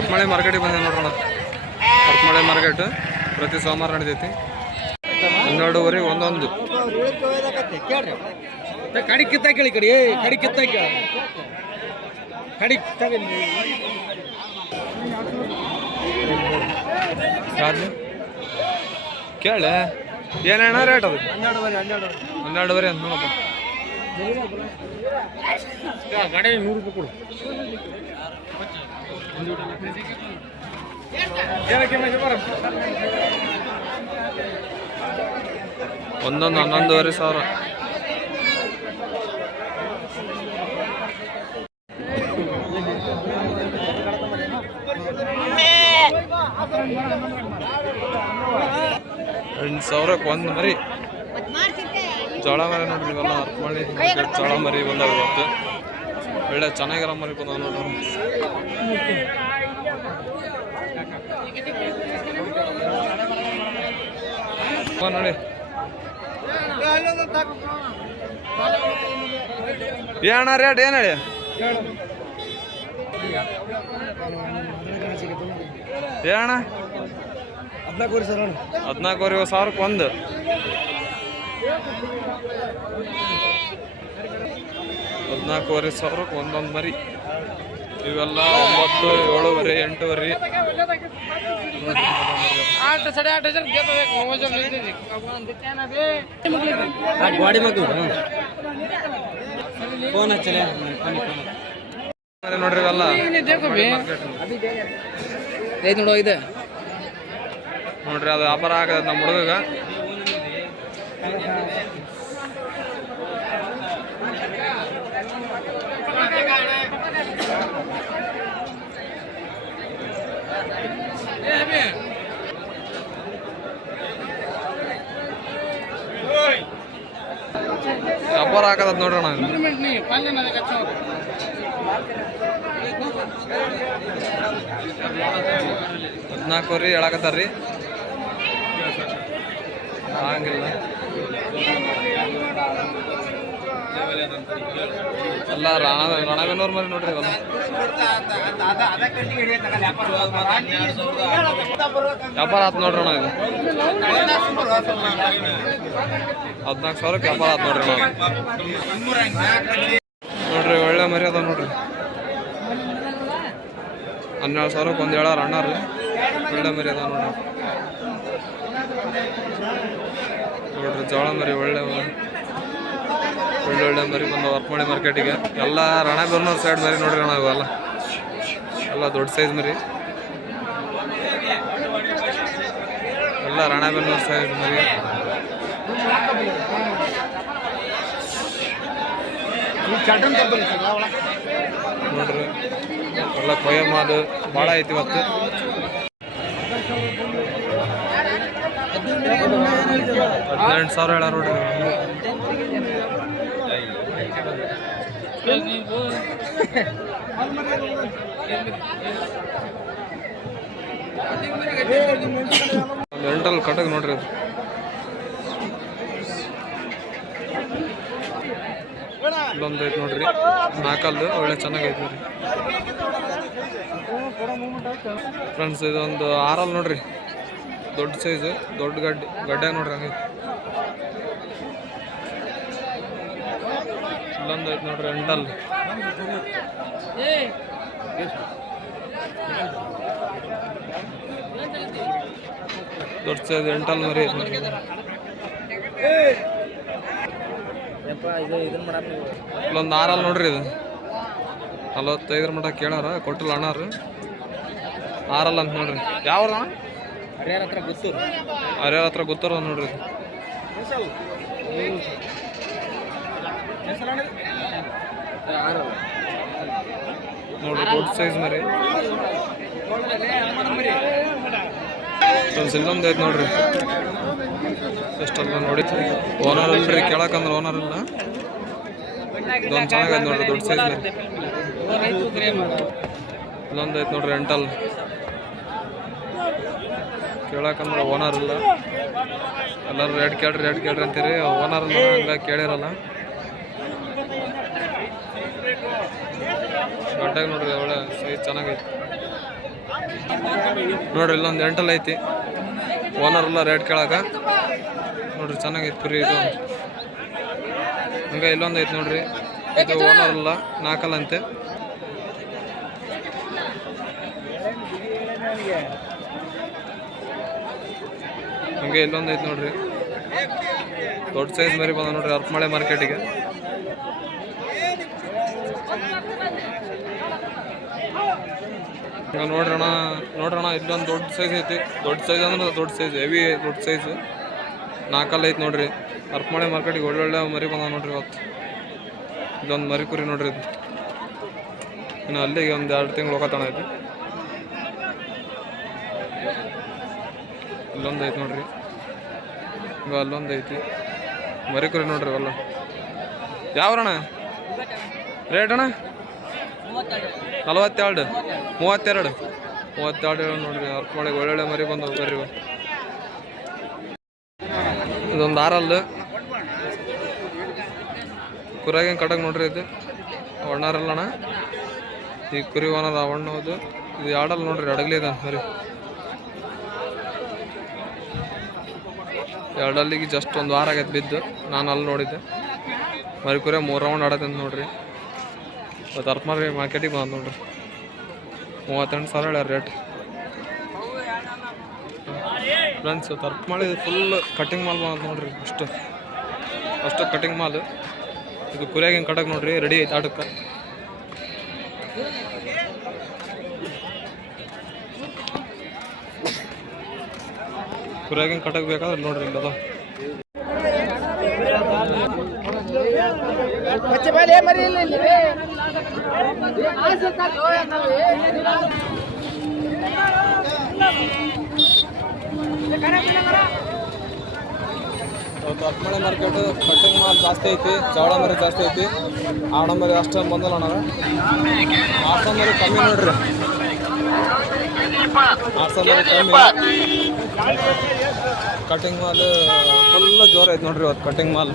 ಹರಪನಹಳ್ಳಿ ಮಾರ್ಕೆಟಿಗೆ ಬಂದೆ ನೋಡೋಣ. ಹರಪನಹಳ್ಳಿ ಮಾರ್ಕೆಟ್ ಪ್ರತಿ ಸೋಮವಾರ ನಡೀತೈತಿ. 12 ಒಂದೊಂದು ಕಡಿ ಕಿತ್ತ ಕೇಳಿ ಕಡಿ ಕಡಿ ಕಿತ್ತ ಕಡಿ ಕೇಳೆ ಏನೇಣ ರೇಟ್ ಅದು? 12 ಅಂತ ನೋಡಪ್ಪ. ಗಾಡಿ 100 ರೂಪಾಯಿ ಕೊಡು. ಒಂದೊಂದು 11,500. $8,000 ಒಂದು ಮರಿ. ಜೋಳ ಮರಿ ನೋಡ್ರಿ ಇವೆಲ್ಲ. ಹರಪನಹಳ್ಳಿ ಜೋಳ ಮರಿ ಬಂದಾವ ಇವತ್ತು. ಒಳ್ಳೆ ಚೆನ್ನಾಗಿರೋ ಮರಿ ಬಂದಾವ ನೋಡ್ರಿ. ನೋಡಿ ಏನ ರೇಟ್ ಏನು ಹೇಳಿ? ಏನ 14,500 ಒಂದು. 14,500 ಒಂದೊಂದು ಮರಿ. ಇವೆಲ್ಲ 9, 7, 8. ನೋಡ್ರಿ ಇವೆಲ್ಲ ನೋಡೋ ಇದೆ ನೋಡ್ರಿ. ಅದು ವ್ಯಾಪಾರ ಆಗದ ನಮ್ಮ ಹುಡುಗ. ವ್ಯಾಪಾರ ಆಗದ ನೋಡ್ರಿ ನಾನು. 14 ಹೇಳಕತ್ತಾರ್ರಿ. ಹಂಗಿಲ್ಲ ಎಲ್ಲ ರಾಣಬೇನವ್ರ ಮರಿ ನೋಡ್ರಿ ಇವೆಲ್ಲ. ವ್ಯಾಪಾರ ಆತ್ ನೋಡ್ರಿ ಅಣ್ಣ. ಇದು 14,000 ವ್ಯಾಪಾರ ಆತ್ ನೋಡ್ರಿ ನಾವು. ನೋಡ್ರಿ ಒಳ್ಳೆ ಮರಿ ಅದ ನೋಡ್ರಿ. 12,000 ಒಂದು ಹೇಳಾರ ಅಣ್ಣಾರ್ರಿ. ಒಳ್ಳೆ ಮರಿ ಅದ ನೋಡ್ರಿ. ನೋಡ್ರಿ ಜೋಳ ಮರಿ ಒಳ್ಳೆ ಒಳ್ಳೆ ಮರಿ ಬಂದವು ಹರಪನಹಳ್ಳಿ ಮಾರ್ಕೆಟಿಗೆ. ಎಲ್ಲ ರಾಣಬೇನೂರು ಸೈಡ್ ಮರಿ ನೋಡ್ರಿ ಅಣ್ಣ. ಇವೆಲ್ಲ ಎಲ್ಲ ದೊಡ್ಡ ಸೈಜ್ ಮರಿ. ಎಲ್ಲ ರಾಣಬೇನೂರು ಸೈಡ್ ಮರಿ. ನೋಡ್ರಿ ಎಲ್ಲ ಕೊಯ್ಯ ಮಾಲು ಭಾಳ ಐತಿ ಇವತ್ತು. 18,000 ಹೇಳ ನೋಡ್ರಿ. ಎಂಟಲ್ ಕಟಕ್ ನೋಡ್ರಿ. ಅದು ಇಲ್ಲೊಂದು ಐತಿ ನೋಡ್ರಿ 4 ಒಳ್ಳೆ ಚೆನ್ನಾಗೈತಿ ನೋಡ್ರಿ ಫ್ರೆಂಡ್ಸ್. ಇದೊಂದು 6 ನೋಡ್ರಿ. ದೊಡ್ಡ ಸೈಜ್ ದೊಡ್ಡ ಗಡ್ಡೆ ನೋಡ್ರಿ. ಹಂಗೆ ಇಲ್ಲೊಂದು ಐತಿ ನೋಡ್ರಿ ಎಂಟಲ್. ದೊಡ್ಡ ಸೈಜ್ ಎಂಟಲ್ ಮರಿ ಐತಿ ನೋಡ್ರಿ. ಇಲ್ಲೊಂದು 6 ನೋಡ್ರಿ. ಇದು 45 ಮಟ ಕೇಳಾರ, ಕೊಟ್ಟಿಲ್ಲ ಅಣ್ಣಾರು. 6 ಅಂತ ನೋಡ್ರಿ. ಯಾವ ಹರಿಯಾರ ಹತ್ರ ಗೊತ್ತೂರ ನೋಡ್ರಿ. ನೋಡ್ರಿ ದೊಡ್ಡ ಸೈಜ್ ಮರಿ. ಇಲ್ಲೊಂದು ಐತೆ ನೋಡ್ರಿ. ಎಷ್ಟಲ್ಲ ನೋಡಿ. ಓನರ್ ಇಲ್ರಿ ಕೇಳಕಂದ್ರೆ ಓನರ್ ಇಲ್ಲ. ಇದೊಂದು ಚೆನ್ನಾಗೈತೆ ನೋಡ್ರಿ ದೊಡ್ಡ ಸೈಜ್ ಮರಿ. ಇಲ್ಲೊಂದು ಐತೆ ನೋಡ್ರಿ ಎಂಟಲ್. ಕೇಳಕಂದ್ರೆ ಓನರ್ ಇಲ್ಲ. ಎಲ್ಲರೂ ರೇಟ್ ಕೇಳ್ರಿ ಅಂತೀರಿ. ಓನರ್ ಇಲ್ಲ ಹಂಗಾಗಿ ಕೇಳಿರಲ್ಲ. ಗಡ್ಡಾಗ ನೋಡ್ರಿ ಒಳ್ಳೆ ಸೈಜ್ ಚೆನ್ನಾಗೈತಿ. ನೋಡ್ರಿ ಇಲ್ಲೊಂದು ಎಂಟಲ್ ಐತಿ. ಓನರ್ ಎಲ್ಲ ರೇಟ್ ಕೇಳಾಕ ನೋಡ್ರಿ ಚೆನ್ನಾಗೈತಿ ಕುರಿ ಇದು. ಹಂಗೆ ಇಲ್ಲೊಂದು ಐತಿ ನೋಡ್ರಿ, ಇದು ಓನರ್ ಎಲ್ಲ ನಾಲ್ಕಲ್ಲಂತೆ. ಹಂಗೆ ಇಲ್ಲೊಂದು ಐತಿ ನೋಡ್ರಿ, ದೊಡ್ಡ ಸೈಜ್ ಮರಿ ಬಂದ ನೋಡ್ರಿ ಹರಪನಹಳ್ಳಿ ಮಾರ್ಕೆಟಿಗೆ. ಈಗ ನೋಡ್ರಣ ಇಲ್ಲೊಂದು ದೊಡ್ಡ ಸೈಜ್ ಐತಿ. ದೊಡ್ಡ ಸೈಜ್ ಅಂದ್ರೆ ದೊಡ್ಡ ಸೈಜ್, ಹೆವಿ ದೊಡ್ಡ ಸೈಜ್ ನಾಲ್ಕಲ್ಲ ಐತಿ ನೋಡ್ರಿ. ಹರಪನಹಳ್ಳಿ ಮಾರ್ಕೆಟಿಗೆ ಒಳ್ಳೊಳ್ಳೆ ಮರಿ ಬಂದ ನೋಡ್ರಿ ಇವತ್ತು. ಇದೊಂದು ಮರಿ ಕುರಿ ನೋಡ್ರಿ ಇದು. ಇನ್ನು ಅಲ್ಲಿಗೆ ಒಂದು 2 ತಿಂಗಳು ಹೋಗತಾನ ಐತಿ. ಇಲ್ಲೊಂದು ಐತಿ ನೋಡ್ರಿ, ಈಗ ಅಲ್ಲೊಂದು ಐತಿ ಮರಿ ಕುರಿ ನೋಡ್ರಿ ಅಲ್ಲ. ಯಾವ್ರಣ ರೇಟ್ ಅಣ್ಣ? 42 32 ನೋಡ್ರಿ. ಹರಪನಹಳ್ಳಿಗೆ ಒಳ್ಳೊಳ್ಳೆ ಮರಿ ಬಂದವು ಬರ್ರಿ. ಇದೊಂದು ಆರಲ್ಲು ಕುರಿಯಾಗಿನ ಕಟಕ್ ನೋಡ್ರಿ. ಇದು ಒಣ್ಣಾರಲ್ಲಣ್ಣ, ಈ ಕುರಿ ಓನರ್ ಅವಣ್ಣದು. ಇದು ಆಡಲ್ ನೋಡ್ರಿ, ಅಡಗ್ಲಿ ಇದ ಮರಿ. ಎರಡಲ್ಲಿಗೆ ಜಸ್ಟ್ ಒಂದು ವಾರ ಆಗೈತೆ ಬಿದ್ದು. ನಾನು ಅಲ್ಲಿ ನೋಡಿದ್ದೆ ಮರಿ ಕುರಿ 3 ರೌಂಡ್ ಆಡತ್ತಂತ ನೋಡ್ರಿ. ಇವತ್ತು ಹರಪನಹಳ್ಳಿ ಮಾರ್ಕೆಟಿಗೆ ಬಂದು ನೋಡ್ರಿ 38,000 ಹೇಳ್ಯಾರ ರೇಟ್. ಫ್ರೆಂಡ್ಸ್ ಇವತ್ತು ಹರಪನಹಳ್ಳಿ ಫುಲ್ ಕಟಿಂಗ್ ಮಾಲ್ ಬಂದು ನೋಡ್ರಿ. ಅಷ್ಟು ಕಟಿಂಗ್ ಮಾಲ್. ಇದು ಕುರಿಯಾಗಿನ ಕಟಕ್ ನೋಡ್ರಿ, ರೆಡಿ ಐತೆ ಆಟಕ್ಕೆ. ಕುರಿಯಾಗಿನ ಕಟಕ್ ಬೇಕಾದ್ರೆ ನೋಡ್ರಿ ಇಲ್ಲದ. ಹರಪನಹಳ್ಳಿ ಮಾರ್ಕೆಟ್ ಕಟಿಂಗ್ ಮಾಲ್ ಜಾಸ್ತಿ ಐತಿ, ಜವಳ ಮರಿ ಜಾಸ್ತಿ ಐತಿ. ಆಡ ಮರಿ ಅಷ್ಟು ಬಂದಲ್ಲ ಅಣ್ಣ, ಆಟ ಮರಿ ಕಮ್ಮಿ ನೋಡ್ರಿ. ಕಮ್ಮಿ ಕಟಿಂಗ್ ಮಾಲ್ ಫುಲ್ ಜೋರ್ ಐತಿ ನೋಡ್ರಿ ಇವತ್ತು ಕಟಿಂಗ್ ಮಾಲ್.